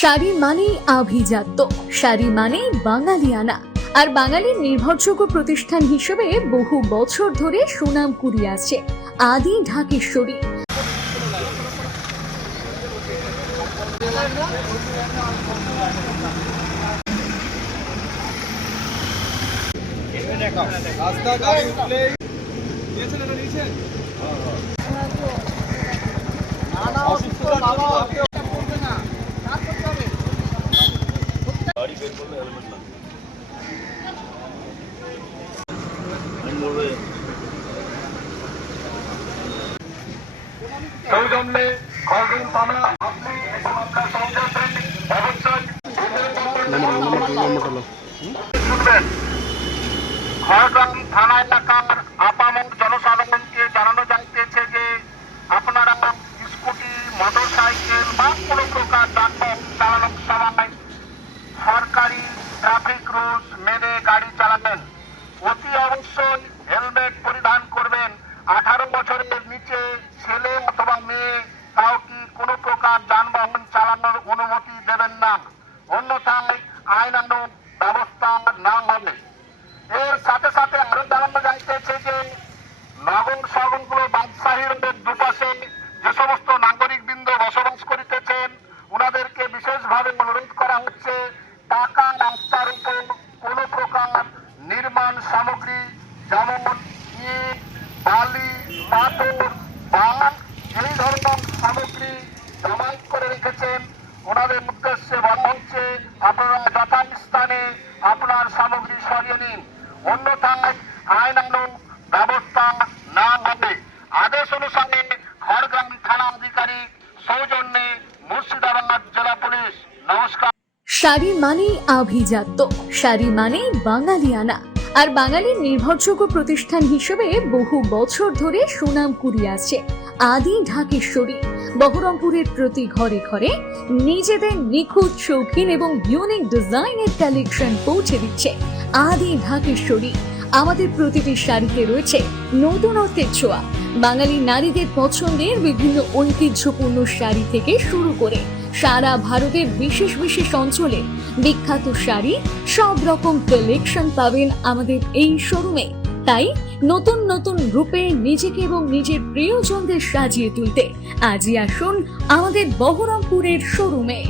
শাড়ি মানেই আভিজাত্য, শাড়ি মানেই বাঙালিয়ানা। আর বাঙালির নির্ভরযোগ্য প্রতিষ্ঠান হিসেবে বহু বছর ধরে সুনাম কুড়িয়ে আসছে আদি ঢাকেশ্বরী। সৌজন্যে খগেন পামলা আপনি আপনার সৌজন্যে অবশ্যই শুনবেন। খড়গ্রাম থানা এলাকার আপামর জনসাধারণকে জানানো যাইতেছে যে আপনারা স্কুটি, মোটরসাইকেল বা কোনো প্রকার যানবাহন চালানোর সময় সরকারি ট্রাফিক রুলস মেনে গাড়ি চালাবেন। অতি অবশ্যই হেলমেট পরিধান করবেন। 18 বছরের নিচে ছেলে অথবা মেয়ে কাউকে কোনো প্রকার যানবাহন চালানোর অনুমতি দেবেন না, অন্যথায় আইনানুগ ব্যবস্থা নেওয়া হবে। এর সাথে সাথে আরো জানানো যাইতেছে যে নগর শহরগুলো বাদশাহী রোডের দুপাশে যে সমস্ত নাগরিক বৃন্দ বসবাস করিতেছেন ওনাদেরকে বিশেষভাবে অনুরোধ করা হচ্ছে পাকা রাস্তার উপর কোনো প্রকার নির্মাণ সামগ্রী যেমন ইট, বালি, পাথর বা এই ধরনের সামগ্রী জমায়েত করে রেখেছেন ওনাদের উদ্দেশ্যে বলা হচ্ছে আপনারা যথাস্থানে আপনার সামগ্রী সরিয়ে নিন, অন্যথায় আইনানুগ ব্যবস্থা নেওয়া হবে। আদেশ অনুসারে খড়গ্রাম থানা আধিকারিক সৌজন্যে মুর্শিদাবাদ জেলা পুলিশ। নমস্কার। শাড়ি মানেই আভিজাত্য, শাড়ি মানেই বাঙালিয়ানা। আর বাঙালির নির্ভরযোগ্য প্রতিষ্ঠান হিসেবে বহু বছর ধরে সুনাম কুড়িয়ে আসছে আদি ঢাকেশ্বরী। বহরমপুরের প্রতি ঘরে ঘরে নিজেদের নিখুঁত, শৌখিন এবং ইউনিক ডিজাইনের কালেকশন পৌঁছে দিচ্ছে আদি ঢাকেশ্বরী। আমাদের প্রতিটি শাড়িতে রয়েছে নতুনত্বের ছোঁয়া। বাঙালি নারীদের পছন্দের বিভিন্ন ঐতিহ্যপূর্ণ শাড়ি থেকে শুরু করে সারা ভারতের বিশেষ বিশেষ অঞ্চলে বিখ্যাত শাড়ি, সব রকম কালেকশন পাবেন আমাদের এই শোরুমে। তাই নতুন নতুন রূপে নিজেকে এবং নিজের প্রিয়জনদের সাজিয়ে তুলতে আজই আসুন আমাদের বহরমপুরের শোরুমে।